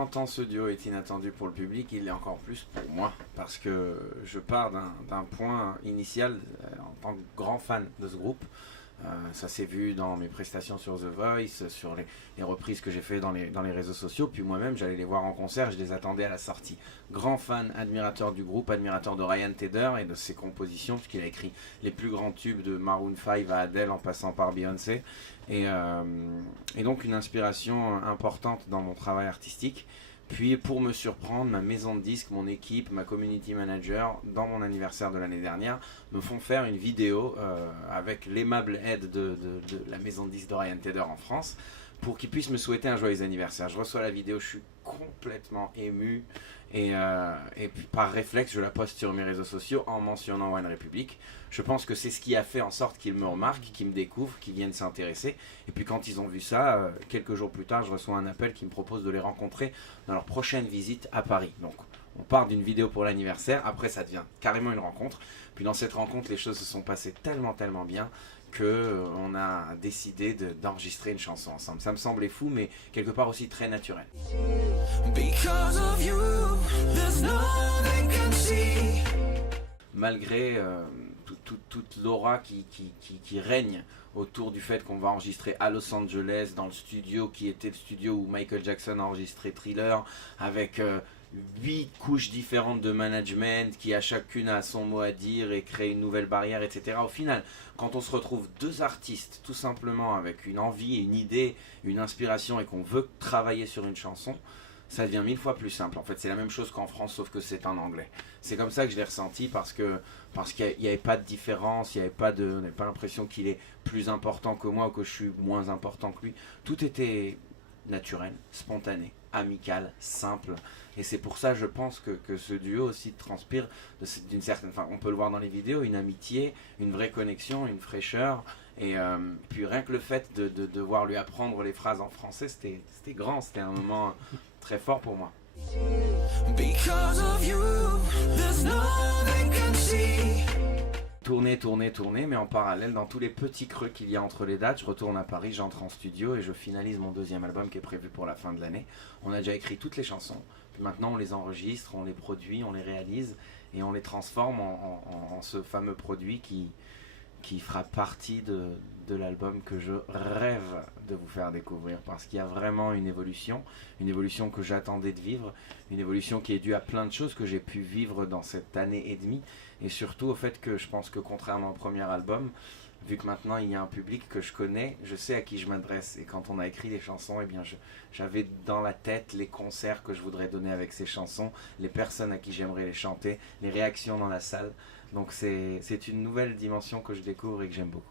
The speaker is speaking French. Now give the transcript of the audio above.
honnêtement, tant ce duo est inattendu pour le public, il l'est encore plus pour moi. Parce que je pars d'un point initial en tant que grand fan de ce groupe. Ça s'est vu dans mes prestations sur The Voice, sur les reprises que j'ai fait dans les réseaux sociaux. Puis moi-même, j'allais les voir en concert, je les attendais à la sortie. Grand fan, admirateur du groupe, admirateur de Ryan Tedder et de ses compositions, puisqu'il a écrit les plus grands tubes de Maroon 5 à Adele en passant par Beyoncé. Et donc une inspiration importante dans mon travail artistique. Puis pour me surprendre, ma maison de disques, mon équipe, ma community manager, dans mon anniversaire de l'année dernière, me font faire une vidéo avec l'aimable aide de la maison de disques de Ryan Tedder en France, pour qu'ils puissent me souhaiter un joyeux anniversaire. Je reçois la vidéo, je suis complètement ému, et puis par réflexe, je la poste sur mes réseaux sociaux en mentionnant One Republic. Je pense que c'est ce qui a fait en sorte qu'ils me remarquent, qu'ils me découvrent, qu'ils viennent s'intéresser. Et puis quand ils ont vu ça, quelques jours plus tard, je reçois un appel qui me propose de les rencontrer dans leur prochaine visite à Paris. Donc on part d'une vidéo pour l'anniversaire, après ça devient carrément une rencontre. Puis dans cette rencontre, les choses se sont passées tellement bien qu'on a décidé d'enregistrer une chanson ensemble. Ça me semblait fou, mais quelque part aussi très naturel. Malgré toute l'aura qui règne autour du fait qu'on va enregistrer à Los Angeles, dans le studio qui était le studio où Michael Jackson a enregistré Thriller, avec 8 couches différentes de management qui à chacune a son mot à dire et crée une nouvelle barrière, etc. Au final, quand on se retrouve deux artistes tout simplement avec une envie, une idée, une inspiration et qu'on veut travailler sur une chanson, ça devient 1000 fois plus simple. En fait, c'est la même chose qu'en France, sauf que c'est en anglais. C'est comme ça que je l'ai ressenti, parce qu'il n'y avait pas de différence, on n'avait pas l'impression qu'il est plus important que moi ou que je suis moins important que lui. Tout était naturel, spontané, amical, simple. Et c'est pour ça, je pense, que ce duo aussi transpire d'une certaine... Enfin, on peut le voir dans les vidéos, une amitié, une vraie connexion, une fraîcheur. Et puis rien que le fait de devoir lui apprendre les phrases en français, c'était grand, c'était un moment très fort pour moi. Tourner, mais en parallèle, dans tous les petits creux qu'il y a entre les dates, je retourne à Paris, j'entre en studio et je finalise mon deuxième album qui est prévu pour la fin de l'année. On a déjà écrit toutes les chansons, puis maintenant on les enregistre, on les produit, on les réalise et on les transforme en ce fameux produit qui fera partie de l'album que je rêve de vous faire découvrir, parce qu'il y a vraiment une évolution que j'attendais de vivre, une évolution qui est due à plein de choses que j'ai pu vivre dans cette année et demie, et surtout au fait que je pense que contrairement au premier album, vu que maintenant il y a un public que je connais, je sais à qui je m'adresse, et quand on a écrit les chansons, eh bien j'avais dans la tête les concerts que je voudrais donner avec ces chansons, les personnes à qui j'aimerais les chanter, les réactions dans la salle. Donc c'est une nouvelle dimension que je découvre et que j'aime beaucoup.